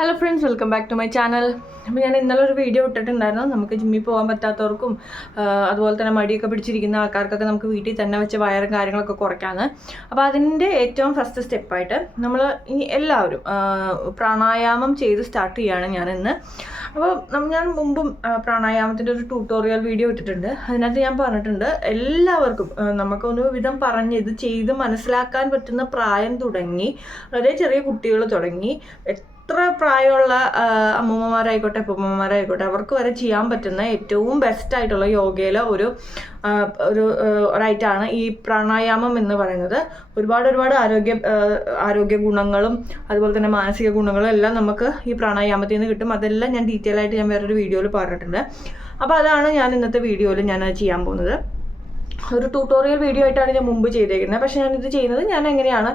Hello friends, welcome back to my channel. അപ്പോൾ ഞാൻ ഇന്നലെ ഒരു വീഡിയോ ഇട്ടിട്ടുണ്ടായിരുന്നു. നമുക്ക് ജിമ്മിൽ പോകാൻ പറ്റാത്തവർക്കും അതുപോലെ തന്നെ മടിയൊക്കെ പിടിച്ചിരിക്കുന്ന ആൾക്കാർക്കൊക്കെ നമുക്ക് വീട്ടിൽ തന്നെ വെച്ച് വയറും കാര്യങ്ങളൊക്കെ കുറയ്ക്കാമെന്ന്. അപ്പോൾ അതിൻ്റെ ഏറ്റവും ഫസ്റ്റ് സ്റ്റെപ്പായിട്ട് നമ്മൾ ഇനി എല്ലാവരും പ്രാണായാമം ചെയ്ത് സ്റ്റാർട്ട് ചെയ്യുകയാണ് ഞാനിന്ന്. അപ്പോൾ ഞാൻ മുമ്പും പ്രാണായാമത്തിൻ്റെ ഒരു ട്യൂട്ടോറിയൽ വീഡിയോ ഇട്ടിട്ടുണ്ട്. അതിനകത്ത് ഞാൻ പറഞ്ഞിട്ടുണ്ട് എല്ലാവർക്കും നമുക്കൊരു വിധം പറഞ്ഞ് ഇത് ചെയ്ത് മനസ്സിലാക്കാൻ പറ്റുന്ന പ്രായം തുടങ്ങി വളരെ ചെറിയ കുട്ടികൾ തുടങ്ങി എത്ര പ്രായമുള്ള അമ്മൂമ്മമാരായിക്കോട്ടെ അപ്പൂമ്മമാരായിക്കോട്ടെ അവർക്ക് വരെ ചെയ്യാൻ പറ്റുന്ന ഏറ്റവും ബെസ്റ്റ് ആയിട്ടുള്ള യോഗയിലെ ഒരായിട്ടാണ് ഈ പ്രാണായാമം എന്ന് പറയുന്നത്. ഒരുപാട് ആരോഗ്യ ഗുണങ്ങളും അതുപോലെ തന്നെ മാനസിക ഗുണങ്ങളും എല്ലാം നമുക്ക് ഈ പ്രാണായാമത്തിൽ നിന്ന് കിട്ടും. അതെല്ലാം ഞാൻ ഡീറ്റെയിൽ ആയിട്ട് ഞാൻ വേറൊരു വീഡിയോയിൽ പറഞ്ഞിട്ടുണ്ട്. അപ്പോൾ അതാണ് ഞാൻ ഇന്നത്തെ വീഡിയോയിൽ ഞാൻ ചെയ്യാൻ പോകുന്നത്. ഒരു ട്യൂട്ടോറിയൽ വീഡിയോ ആയിട്ടാണ് ഞാൻ മുമ്പ് ചെയ്തേക്കുന്നത്. പക്ഷെ ഞാനിത് ചെയ്യുന്നത് ഞാൻ എങ്ങനെയാണ്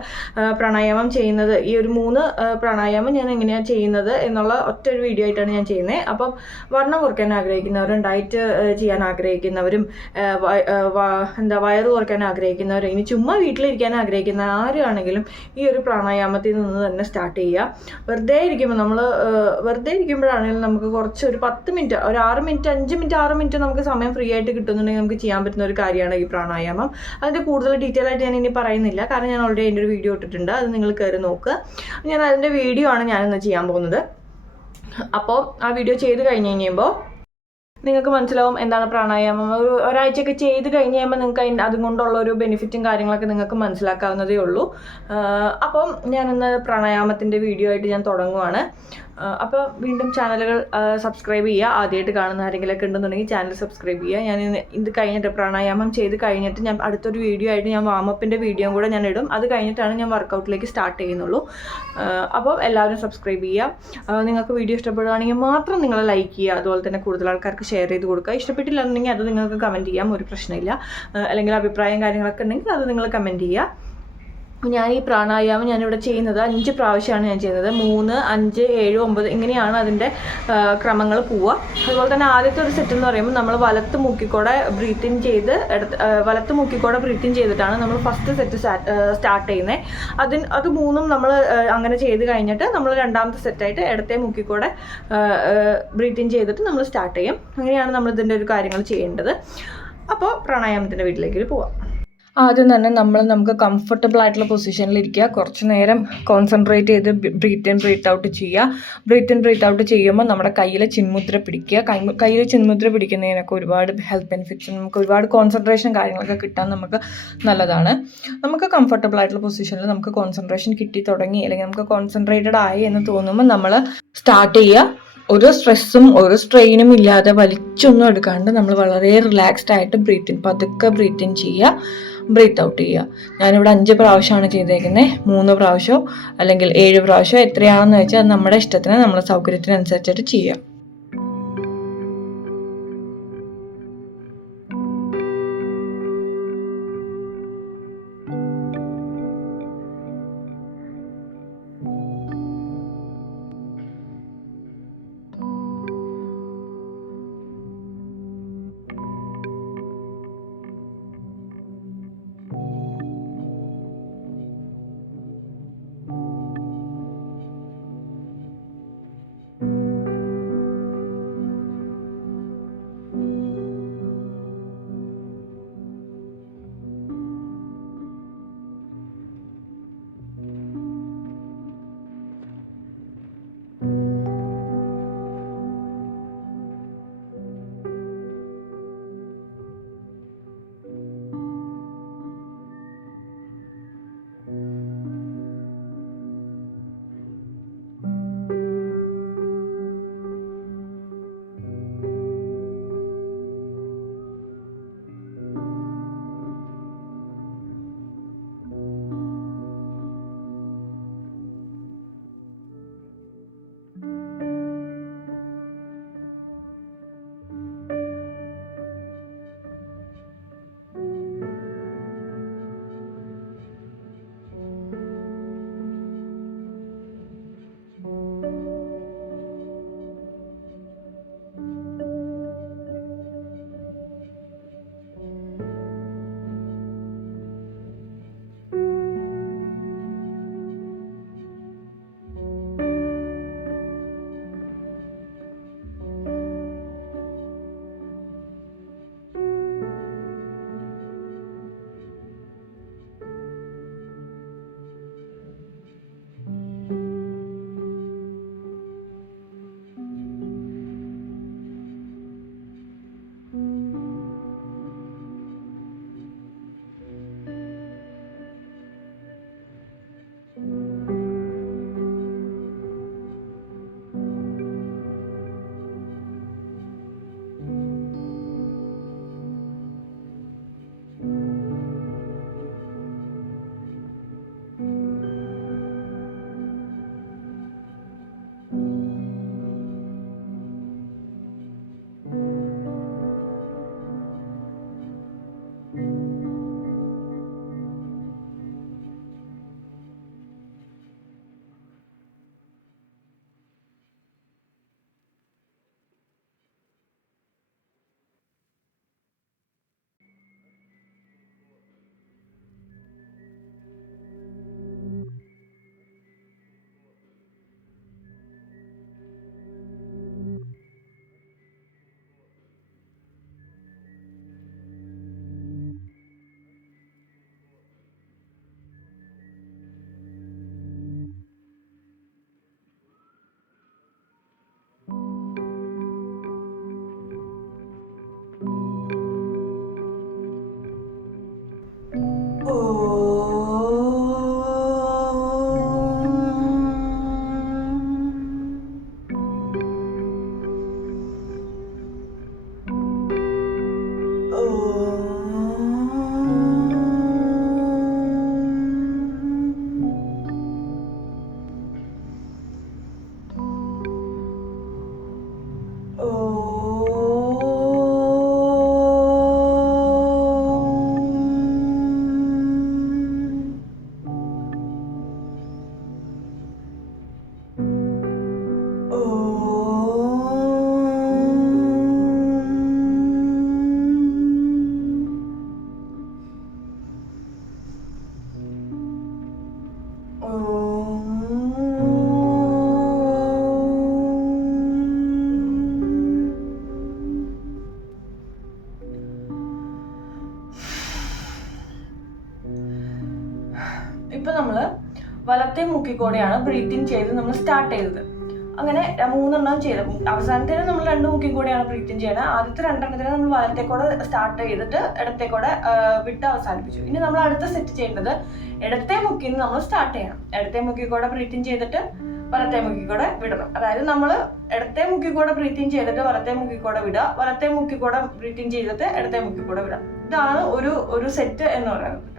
പ്രാണായാമം ചെയ്യുന്നത്, ഈ ഒരു 3 പ്രാണായാമം ഞാൻ എങ്ങനെയാണ് ചെയ്യുന്നത് എന്നുള്ള ഒറ്റ ഒരു വീഡിയോ ആയിട്ടാണ് ഞാൻ ചെയ്യുന്നത്. അപ്പം വണ്ണം കുറയ്ക്കാൻ ആഗ്രഹിക്കുന്നവരും ഡയറ്റ് ചെയ്യാൻ ആഗ്രഹിക്കുന്നവരും വയറ് കുറയ്ക്കാൻ ആഗ്രഹിക്കുന്നവരും ഇനി ചുമ്മാ വീട്ടിലിരിക്കാൻ ആഗ്രഹിക്കുന്ന ആരാണെങ്കിലും ഈ ഒരു പ്രാണായാമത്തിൽ നിന്ന് തന്നെ സ്റ്റാർട്ട് ചെയ്യുക. വെറുതെ ഇരിക്കുമ്പോഴാണെങ്കിലും നമുക്ക് കുറച്ച് ഒരു 10 മിനിറ്റ്, ഒരു 6 മിനിറ്റ് 5 മിനിറ്റ് 6 മിനിറ്റ് നമുക്ക് സമയം ഫ്രീ ആയിട്ട് കിട്ടുന്നുണ്ടെങ്കിൽ നമുക്ക് ചെയ്യാൻ പറ്റുന്ന ഒരു കാര്യമാണ് ഈ പ്രാണായാമം. അതിൻ്റെ കൂടുതൽ ഡീറ്റെയിൽ ആയിട്ട് ഞാൻ ഇനി പറയുന്നില്ല, കാരണം ഞാൻ ഓൾറെഡി അതിൻ്റെ ഒരു വീഡിയോ ഇട്ടിട്ടുണ്ട്. അത് നിങ്ങൾ കയറി നോക്കുക. ഞാൻ അതിൻ്റെ വീഡിയോ ആണ് ഞാനിന്ന് ചെയ്യാൻ പോകുന്നത്. അപ്പോൾ ആ വീഡിയോ ചെയ്ത് കഴിയുമ്പോൾ നിങ്ങൾക്ക് മനസ്സിലാവും എന്താണ് പ്രാണായാമം. ഒരാഴ്ചയൊക്കെ ചെയ്ത് കഴിഞ്ഞ് കഴിയുമ്പോൾ നിങ്ങൾക്ക് അതുകൊണ്ടുള്ള ഒരു ബെനിഫിറ്റും കാര്യങ്ങളൊക്കെ നിങ്ങൾക്ക് മനസ്സിലാക്കാവുന്നതേ ഉള്ളൂ. അപ്പം ഞാനിന്ന് പ്രാണായാമത്തിൻ്റെ വീഡിയോ ആയിട്ട് ഞാൻ തുടങ്ങുവാണ്. അപ്പോൾ വീണ്ടും ചാനലുകൾ സബ്സ്ക്രൈബ് ചെയ്യുക. ആദ്യമായിട്ട് കാണുന്ന ആരെങ്കിലുമൊക്കെ ഉണ്ടെന്നുണ്ടെങ്കിൽ ചാനൽ സബ്സ്ക്രൈബ് ചെയ്യുക. ഞാൻ ഇത് കഴിഞ്ഞിട്ട് പ്രാണായാമം ചെയ്ത് കഴിഞ്ഞിട്ട് ഞാൻ അടുത്തൊരു വീഡിയോ ആയിട്ട് ഞാൻ വാമപ്പിൻ്റെ വീഡിയോയും കൂടെ ഞാൻ ഇടും. അത് കഴിഞ്ഞിട്ടാണ് ഞാൻ വർക്കൗട്ടിലേക്ക് സ്റ്റാർട്ട് ചെയ്യുന്നുള്ളൂ. അപ്പോൾ എല്ലാവരും സബ്സ്ക്രൈബ് ചെയ്യുക. നിങ്ങൾക്ക് വീഡിയോ ഇഷ്ടപ്പെടുകയാണെങ്കിൽ മാത്രം നിങ്ങൾ ലൈക്ക് ചെയ്യുക. അതുപോലെ തന്നെ കൂടുതൽ ആൾക്കാർക്ക് ഷെയർ ചെയ്ത് കൊടുക്കുക. ഇഷ്ടപ്പെട്ടില്ലെന്നുണ്ടെങ്കിൽ അത് നിങ്ങൾക്ക് കമൻറ്റ് ചെയ്യാം, ഒരു പ്രശ്നമില്ല. അല്ലെങ്കിൽ അഭിപ്രായം കാര്യങ്ങളൊക്കെ ഉണ്ടെങ്കിൽ അത് നിങ്ങൾ കമൻറ്റ് ചെയ്യുക. ഞാൻ ഈ പ്രാണായാമം ഞാനിവിടെ ചെയ്യുന്നത് 5 പ്രാവശ്യമാണ് ഞാൻ ചെയ്യുന്നത്. 3, 5, 7, 9 ഇങ്ങനെയാണ് അതിൻ്റെ ക്രമങ്ങൾ പോവുക. അതുപോലെ തന്നെ ആദ്യത്തെ ഒരു സെറ്റ് എന്ന് പറയുമ്പോൾ നമ്മൾ വലത്ത് മൂക്കിക്കൂടെ ബ്രീത്ത് ഇൻ ചെയ്തിട്ടാണ് നമ്മൾ ഫസ്റ്റ് സെറ്റ് സ്റ്റാർട്ട് ചെയ്യുന്നത്. അത് 3ഉം നമ്മൾ അങ്ങനെ ചെയ്ത് കഴിഞ്ഞിട്ട് നമ്മൾ രണ്ടാമത്തെ സെറ്റായിട്ട് ഇടത്തെ മൂക്കിക്കൂടെ ബ്രീത്ത് ഇൻ ചെയ്തിട്ട് നമ്മൾ സ്റ്റാർട്ട് ചെയ്യും. അങ്ങനെയാണ് നമ്മൾ ഇതിൻ്റെ ഒരു കാര്യങ്ങൾ ചെയ്യേണ്ടത്. അപ്പോൾ പ്രാണായാമത്തിൻ്റെ വീട്ടിലേക്ക് പോവാം. ആദ്യം തന്നെ നമുക്ക് കംഫർട്ടബിൾ ആയിട്ടുള്ള പൊസിഷനിൽ ഇരിക്കുക. കുറച്ച് നേരം കോൺസെൻട്രേറ്റ് ചെയ്ത് ബ്രീത്ത് ഇൻ ബ്രീത്ത് ഔട്ട് ചെയ്യുക. ബ്രീത്ത് ഇൻ ബ്രീത്ത് ഔട്ട് ചെയ്യുമ്പോൾ നമ്മുടെ കയ്യിൽ ചിന്മുദ്ര പിടിക്കുക. കയ്യിൽ ചിന്മുദ്ര പിടിക്കുന്നതിനൊക്കെ ഒരുപാട് ഹെൽത്ത് ബെനിഫിറ്റ്സ്, നമുക്ക് ഒരുപാട് കോൺസെൻട്രേഷൻ കാര്യങ്ങളൊക്കെ കിട്ടാൻ നമുക്ക് നല്ലതാണ്. നമുക്ക് കംഫർട്ടബിൾ ആയിട്ടുള്ള പൊസിഷനിൽ നമുക്ക് കോൺസെൻട്രേഷൻ കിട്ടി തുടങ്ങി, അല്ലെങ്കിൽ നമുക്ക് കോൺസെൻട്രേറ്റഡ് ആയി എന്ന് തോന്നുമ്പോൾ നമ്മൾ സ്റ്റാർട്ട് ചെയ്യുക. ഒരു സ്ട്രെസ്സും ഒരു സ്ട്രെയിനും ഇല്ലാതെ വലിച്ചൊന്നും എടുക്കാണ്ട് നമ്മൾ വളരെ റിലാക്സ്ഡ് ആയിട്ട് പതുക്കെ ബ്രീത്ത് ഇൻ ചെയ്യുക, ബ്രീത്ത് ഔട്ട് ചെയ്യുക. ഞാനിവിടെ 5 പ്രാവശ്യമാണ് ചെയ്തേക്കുന്നത്. 3 പ്രാവശ്യമോ അല്ലെങ്കിൽ 7 പ്രാവശ്യമോ എത്രയാണെന്ന് വെച്ചാൽ അത് നമ്മുടെ ഇഷ്ടത്തിന്, നമ്മുടെ സൗകര്യത്തിനനുസരിച്ചിട്ട് ചെയ്യുക. വലത്തെ മൂക്കിൽ കൂടെയാണ് ബ്രീത്തിങ് ചെയ്ത് നമ്മൾ സ്റ്റാർട്ട് ചെയ്തത്. അങ്ങനെ 3 ചെയ്ത് അവസാനത്തേന് നമ്മൾ 2 മൂക്കിൽ കൂടെയാണ് ബ്രീത്തിങ് ചെയ്യുന്നത്. ആദ്യത്തെ 2 നമ്മൾ വലത്തെ കൂടെ സ്റ്റാർട്ട് ചെയ്തിട്ട് ഇടത്തെ കൂടെ വിട്ട് അവസാനിപ്പിച്ചു. ഇനി നമ്മൾ അടുത്ത സെറ്റ് ചെയ്യേണ്ടത് ഇടത്തെ മുക്കിൽ നിന്ന് നമ്മൾ സ്റ്റാർട്ട് ചെയ്യണം. ഇടത്തെ മുക്കിൽ കൂടെ ബ്രീത്തിങ് ചെയ്തിട്ട് വലത്തെ മുക്കിൽ കൂടെ വിടണം. അതായത് നമ്മൾ ഇടത്തെ മുക്കിൽ കൂടെ ബ്രീത്തിങ് ചെയ്തിട്ട് വലത്തെ മുക്കിൽ കൂടെ വിടുക, വലത്തെ മുക്കിൽ കൂടെ ബ്രീത്തിങ് ചെയ്തിട്ട് ഇടത്തെ മുക്കിൽ കൂടെ വിടാം. ഇതാണ് ഒരു സെറ്റ് എന്ന് പറയുന്നത് കേട്ടോ.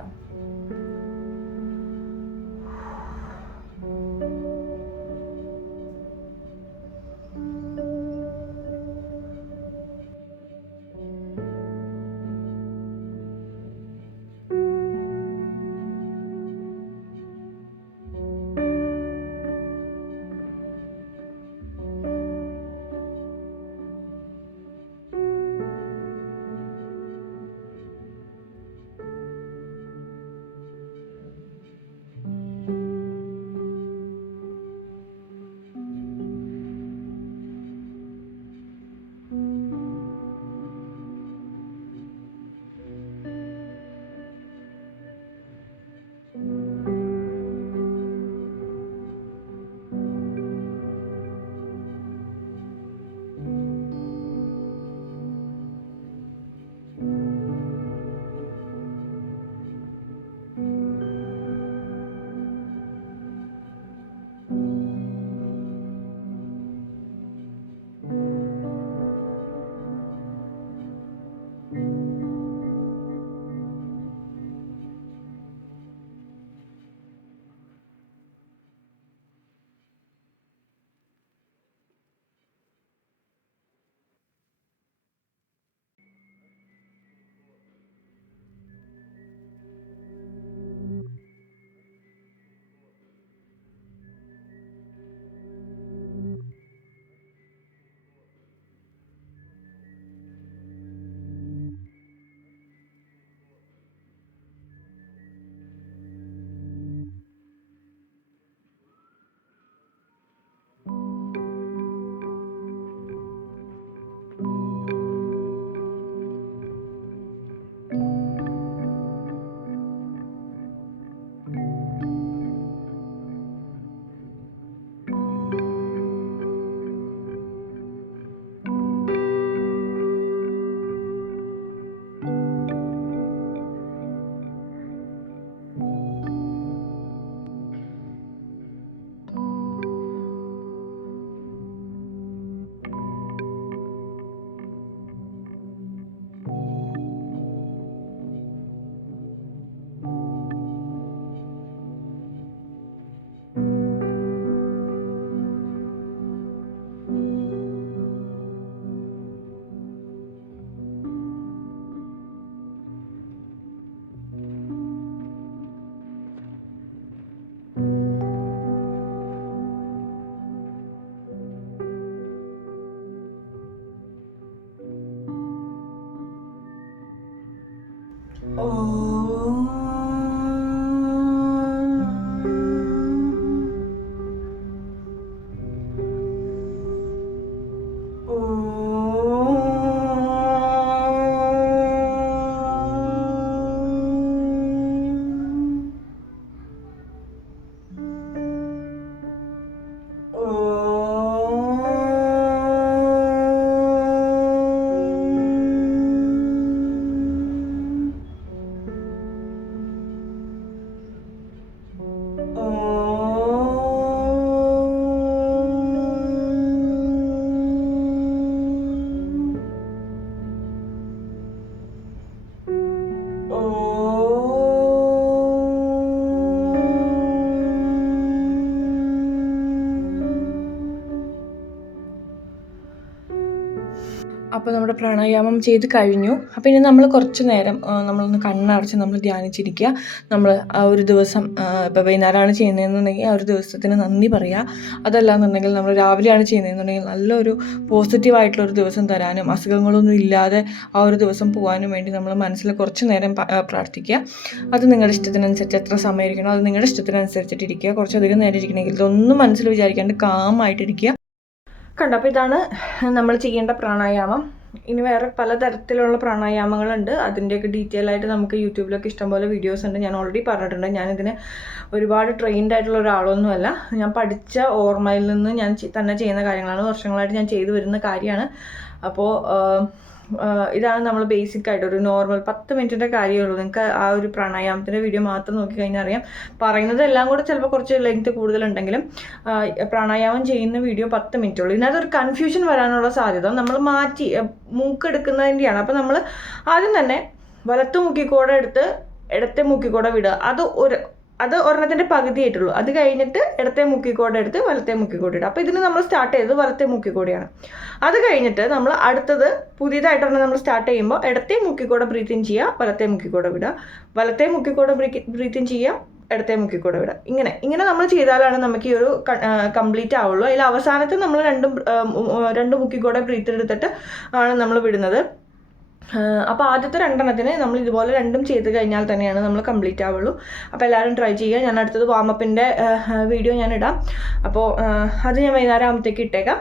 അപ്പോൾ നമ്മുടെ പ്രാണായാമം ചെയ്ത് കഴിഞ്ഞു. അപ്പോൾ ഇനി നമ്മൾ കുറച്ച് നേരം നമ്മളൊന്ന് കണ്ണടച്ച് നമ്മൾ ധ്യാനിച്ചിരിക്കുക. നമ്മൾ ആ ഒരു ദിവസം ഇപ്പോൾ വൈകുന്നേരമാണ് ചെയ്യുന്നതെന്നുണ്ടെങ്കിൽ ആ ഒരു ദിവസത്തിന് നന്ദി പറയുക. അതല്ലാന്നുണ്ടെങ്കിൽ നമ്മൾ രാവിലെയാണ് ചെയ്യുന്നതെന്നുണ്ടെങ്കിൽ നല്ലൊരു പോസിറ്റീവായിട്ടുള്ളൊരു ദിവസം തരാനും അസുഖങ്ങളൊന്നും ഇല്ലാതെ ആ ഒരു ദിവസം പോകാനും വേണ്ടി നമ്മൾ മനസ്സിൽ കുറച്ച് നേരം പ്രാർത്ഥിക്കുക. അത് നിങ്ങളുടെ ഇഷ്ടത്തിനനുസരിച്ച് എത്ര സമയം ഇരിക്കണോ അത് നിങ്ങളുടെ ഇഷ്ടത്തിനനുസരിച്ചിട്ടിരിക്കുക. കുറച്ചധികം നേരം ഇരിക്കണമെങ്കിൽ ഇതൊന്നും മനസ്സിൽ വിചാരിക്കാണ്ട് കാമായിട്ടിരിക്കുക. കണ്ടോ? അപ്പോൾ ഇതാണ് നമ്മൾ ചെയ്യേണ്ട പ്രാണായാമം. ഇനി വേറെ പലതരത്തിലുള്ള പ്രാണായാമങ്ങളുണ്ട്. അതിൻ്റെയൊക്കെ ഡീറ്റെയിൽ ആയിട്ട് നമുക്ക് യൂട്യൂബിലൊക്കെ ഇഷ്ടംപോലെ വീഡിയോസ് ഉണ്ട്. ഞാൻ ഓൾറെഡി പറഞ്ഞിട്ടുണ്ട്, ഞാനിതിന് ഒരുപാട് ട്രെയിൻഡ് ആയിട്ടുള്ള ഒരാളൊന്നുമല്ല. ഞാൻ പഠിച്ച ഓർമ്മയിൽ നിന്ന് ഞാൻ തന്നെ ചെയ്യുന്ന കാര്യങ്ങളാണ്, വർഷങ്ങളായിട്ട് ഞാൻ ചെയ്തു വരുന്ന കാര്യമാണ്. അപ്പോൾ ഇതാണ് നമ്മൾ ബേസിക് ആയിട്ട് ഒരു നോർമൽ 10 മിനിറ്റിൻ്റെ കാര്യമേ ഉള്ളൂ. നിങ്ങൾക്ക് ആ ഒരു പ്രാണായാമത്തിൻ്റെ വീഡിയോ മാത്രം നോക്കിക്കഴിഞ്ഞാൽ അറിയാം. പറയുന്നത് എല്ലാം കൂടെ ചിലപ്പോൾ കുറച്ച് ലെങ്ത് കൂടുതലുണ്ടെങ്കിലും പ്രാണായാമം ചെയ്യുന്ന വീഡിയോ 10 മിനിറ്റ് ഉള്ളൂ. ഇതിനകത്തൊരു കൺഫ്യൂഷൻ വരാനുള്ള സാധ്യത നമ്മൾ മാറ്റി മൂക്കെടുക്കുന്നതിൻ്റെയാണ്. അപ്പോൾ നമ്മൾ ആദ്യം തന്നെ വലത്ത് മൂക്കിക്കൂടെ എടുത്ത് ഇടത്തെ മൂക്കിക്കൂടെ വിടുക. അത് ഒരെണ്ണത്തിൻ്റെ പകുതിയായിട്ടുള്ളൂ. അത് കഴിഞ്ഞിട്ട് ഇടത്തെ മുക്കിക്കോടെ എടുത്ത് വലത്തെ മുക്കിക്കോടെ ഇടുക. അപ്പോൾ ഇതിന് നമ്മൾ സ്റ്റാർട്ട് ചെയ്തത് വലത്തെ മുക്കിക്കോടെയാണ്. അത് കഴിഞ്ഞിട്ട് നമ്മൾ അടുത്തത് പുതിയതായിട്ടൊരെണ്ണം നമ്മൾ സ്റ്റാർട്ട് ചെയ്യുമ്പോൾ ഇടത്തെ മുക്കിക്കോടെ ബ്രീത്ത് ഇൻ ചെയ്യുക, വലത്തെ മുക്കിക്കോടെ വിടുക, വലത്തെ മുക്കിക്കോടെ ബ്രീത്ത് ഇൻ ചെയ്യുക, ഇടത്തെ മുക്കിക്കൂടെ വിടുക. ഇങ്ങനെ നമ്മൾ ചെയ്താലാണ് നമുക്ക് ഈ ഒരു കംപ്ലീറ്റ് ആവുള്ളൂ. അതിൽ അവസാനത്തെ നമ്മൾ രണ്ട് മുക്കിക്കൂടെ ബ്രീത്ത് എടുത്തിട്ട് ആണ് നമ്മൾ വിടുന്നത്. അപ്പോൾ ആദ്യത്തെ 2 നമ്മൾ ഇതുപോലെ രണ്ടും ചെയ്ത് കഴിഞ്ഞാൽ തന്നെയാണ് നമ്മൾ കംപ്ലീറ്റ് ആവുള്ളൂ. അപ്പോൾ എല്ലാവരും ട്രൈ ചെയ്യുക. ഞാൻ അടുത്തത് വാമപ്പിൻ്റെ വീഡിയോ ഞാൻ ഇടാം. അപ്പോൾ അത് ഞാൻ വൈകുന്നേരം ആകുമ്പോഴത്തേക്ക് ഇട്ടേക്കാം.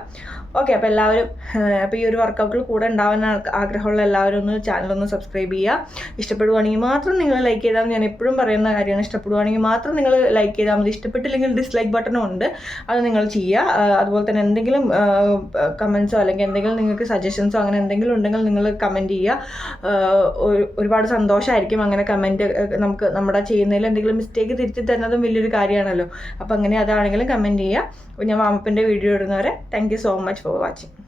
ഓക്കെ, അപ്പോൾ എല്ലാവരും അപ്പോൾ ഈ ഒരു വർക്കൗട്ടിൽ കൂടെ ഉണ്ടാവാൻ ആഗ്രഹമുള്ള എല്ലാവരും ഒന്ന് ചാനലൊന്ന് സബ്സ്ക്രൈബ് ചെയ്യുക. ഇഷ്ടപ്പെടുവാണെങ്കിൽ മാത്രം നിങ്ങൾ ലൈക്ക് ചെയ്താൽ, ഞാൻ എപ്പോഴും പറയുന്ന കാര്യമാണ്, ഇഷ്ടപ്പെടുവാണെങ്കിൽ മാത്രം നിങ്ങൾ ലൈക്ക് ചെയ്താൽ മതി. ഇഷ്ടപ്പെട്ടില്ലെങ്കിൽ ഡിസ്ലൈക്ക് ബട്ടണും ഉണ്ട്, അത് നിങ്ങൾ ചെയ്യുക. അതുപോലെ തന്നെ എന്തെങ്കിലും കമൻസോ അല്ലെങ്കിൽ എന്തെങ്കിലും നിങ്ങൾക്ക് സജഷൻസോ അങ്ങനെ എന്തെങ്കിലും ഉണ്ടെങ്കിൽ നിങ്ങൾ കമൻറ്റ് ചെയ്യുക. ഒരുപാട് സന്തോഷമായിരിക്കും അങ്ങനെ കമൻറ്റ്. നമുക്ക് നമ്മുടെ ചെയ്യുന്നതിൽ എന്തെങ്കിലും മിസ്റ്റേക്ക് തിരുത്തി തരുന്നതും വലിയൊരു കാര്യമാണല്ലോ. അപ്പോൾ അങ്ങനെ അതാണെങ്കിലും കമൻറ്റ് ചെയ്യുക. അപ്പോൾ ഞാൻ വാമപ്പിൻ്റെ വീഡിയോ ഇടുന്നവരെ thank you so much for watching.